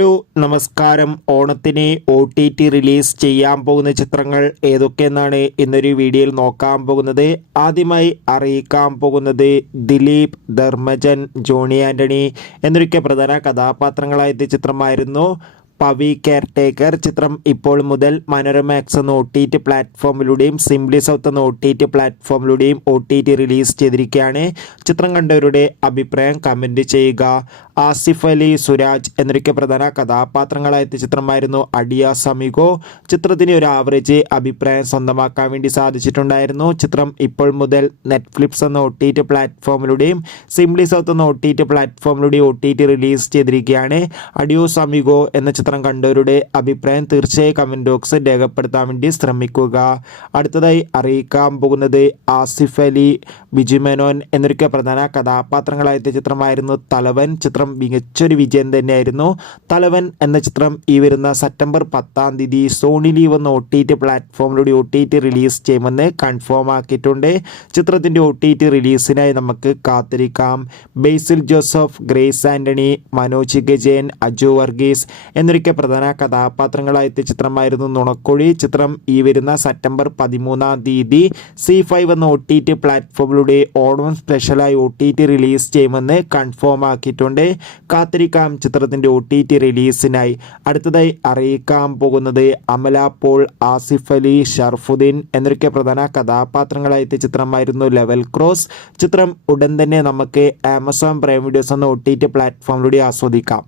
Hello നമസ്കാരം. ഓണത്തിന് OTT release ചെയ്യാൻ പോകുന്ന ചിത്രങ്ങൾ ഏതൊക്കെയെന്നാണ് ഇന്നൊരു വീഡിയോയിൽ നോക്കാൻ പോകുന്നത്. ആദ്യമായി അറിയിക്കാൻ പോകുന്നത് ദിലീപ്, ധർമ്മജൻ, ജോണി ആൻ്റണി എന്നൊക്കെ പ്രധാന കഥാപാത്രങ്ങളായ ചിത്രമായിരുന്നു പവി കെയർടേക്കർ. ചിത്രം ഇപ്പോൾ മുതൽ മനോരമ എക്സ് എന്ന OTT പ്ലാറ്റ്ഫോമിലൂടെയും സിംപ്ലി സൗത്ത് എന്ന OTT പ്ലാറ്റ്ഫോമിലൂടെയും OTT റിലീസ് ചെയ്തിരിക്കുകയാണ്. ചിത്രം കണ്ടവരുടെ അഭിപ്രായം കമൻറ്റ് ചെയ്യുക. ആസിഫ് അലി, സുരാജ് എന്നൊക്കെ പ്രധാന കഥാപാത്രങ്ങളായ ചിത്രമായിരുന്നു അഡിയാസ് അമിഗോ. ചിത്രത്തിന് ഒരു ആവറേജ് അഭിപ്രായം സ്വന്തമാക്കാൻ വേണ്ടി സാധിച്ചിട്ടുണ്ടായിരുന്നു. ചിത്രം ഇപ്പോൾ മുതൽ നെറ്റ്ഫ്ലിക്സ് എന്ന OTT പ്ലാറ്റ്ഫോമിലൂടെയും സിംപ്ലി സൗത്ത് എന്ന OTT പ്ലാറ്റ്ഫോമിലൂടെയും OTT റിലീസ് ചെയ്തിരിക്കുകയാണ്. അഡിയോസ് അമിഗോ എന്ന ചിത്രം കണ്ടവരുടെ അഭിപ്രായം തീർച്ചയായും കമൻറ്റ് ബോക്സിൽ രേഖപ്പെടുത്താൻ വേണ്ടി ശ്രമിക്കുക. അടുത്തതായി അറിയിക്കാൻ പോകുന്നത് ആസിഫ് അലി, ബിജു മേനോൻ എന്നൊക്കെ പ്രധാന കഥാപാത്രങ്ങളായ ചിത്രമായിരുന്നു തലവൻ. ചിത്രം മികച്ചൊരു വിജയം തന്നെയായിരുന്നു. തലവൻ എന്ന ചിത്രം ഈ വരുന്ന സെപ്റ്റംബർ 10 സോണി ലീവ് എന്ന OTT പ്ലാറ്റ്ഫോമിലൂടെ OTT റിലീസ് ചെയ്യുമെന്ന് കൺഫേം ആക്കിയിട്ടുണ്ട്. ചിത്രത്തിൻ്റെ OTT റിലീസിനായി നമുക്ക് കാത്തിരിക്കാം. ബേസിൽ ജോസഫ്, ഗ്രേസ് ആൻ്റണി, മനോജ് ഗജയൻ, അജു വർഗീസ് എന്നൊക്കെ പ്രധാന കഥാപാത്രങ്ങളായ ചിത്രമായിരുന്നു നുണക്കുഴി. ചിത്രം ഈ വരുന്ന സെപ്റ്റംബർ 13 C5 എന്ന OTT പ്ലാറ്റ്ഫോമിലൂടെ ഓണം സ്പെഷ്യലായി OTT റിലീസ് ചെയ്യുമെന്ന് കൺഫേം ആക്കിയിട്ടുണ്ട്. കാത്തിരിക്കാം ചിത്രത്തിൻ്റെ OTT റിലീസിനായി. അടുത്തതായി അറിയിക്കാൻ പോകുന്നത് അമല പോൾ, ആസിഫ് അലി, ഷർഫുദ്ദീൻ എന്നൊക്കെ പ്രധാന കഥാപാത്രങ്ങളായ ചിത്രമായിരുന്നു ലെവൽ ക്രോസ്. ചിത്രം ഉടൻ തന്നെ നമുക്ക് ആമസോൺ പ്രൈം വീഡിയോസ് എന്ന OTT പ്ലാറ്റ്ഫോമിലൂടെ ആസ്വദിക്കാം.